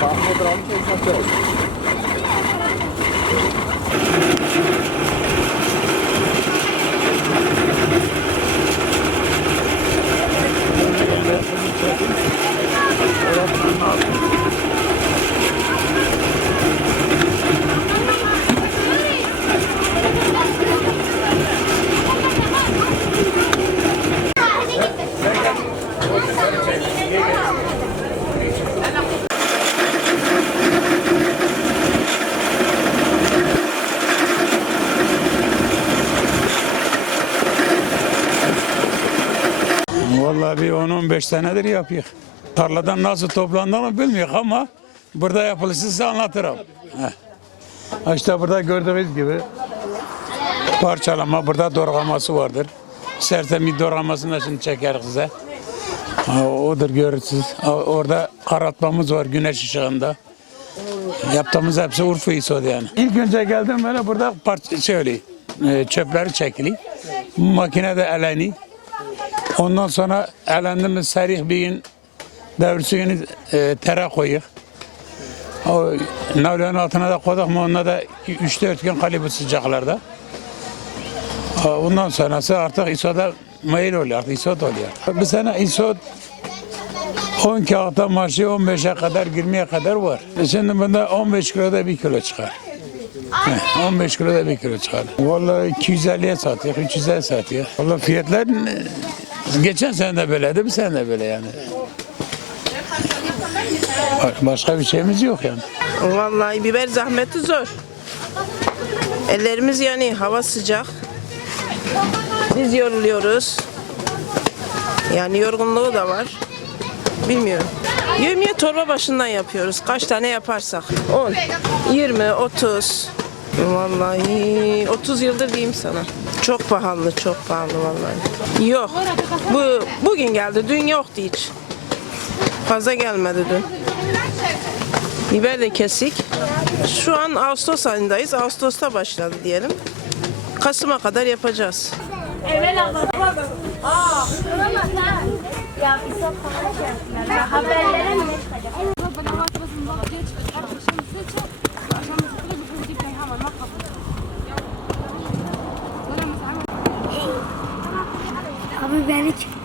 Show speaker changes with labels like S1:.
S1: Pan Bobranczyk na ciągu. Vallahi bir 10-15 senedir yapıyor. Tarladan nasıl toplandığını bilmiyor ama burada yapılışını size anlatırım. Heh. İşte burada gördüğünüz gibi parçalama, burada dorgaması vardır. Bir dorgamasını da şimdi çeker size. Odur görürsünüz. Orada karartmamız var güneş ışığında. Yaptığımız hepsi Urfa isodu yani. İlk önce geldim böyle burada parça, şöyle çöpleri çekili. Makinede eleni. Ondan sonra elendimiz serih bir gün devrsiyonu e, tere koyuyor. O navlyanın altına da koyduk mu onunla da 3-4 gün kalıyor sıcaklarda. Ondan sonrası artık isoda mail oluyor artık isot oluyor. Bu sene isot 10 kağıtta marşı 15'e kadar 20'ye kadar var. E Şimdi bunda 15 kiloda 1 kilo çıkar. Heh, 15 kiloda 1 kilo çıkar. Vallahi 250'ye satıyor, 300'e satıyor. Vallahi fiyatlar e, geçen sene de böyleydi, bu sene de böyle yani. Ba- Başka bir şeyimiz yok yani.
S2: Vallahi biber zahmeti zor. Ellerimiz yani hava sıcak. Biz yoruluyoruz. Yani yorgunluğu da var. Bilmiyorum. Yevmiye torba başından yapıyoruz. Kaç tane yaparsak. 10, 20, 30. Vallahi 30 yıldır diyeyim sana. Çok pahalı, çok pahalı vallahi. Yok. Bu bugün geldi. Dün yoktu hiç. Fazla gelmedi dün. Biber de kesik. Şu an Ağustos ayındayız. Ağustos'ta başladı diyelim. Kasım'a kadar yapacağız.
S3: Emel abla. Aa. Ya mi çıkacak? Abi beni çıktı.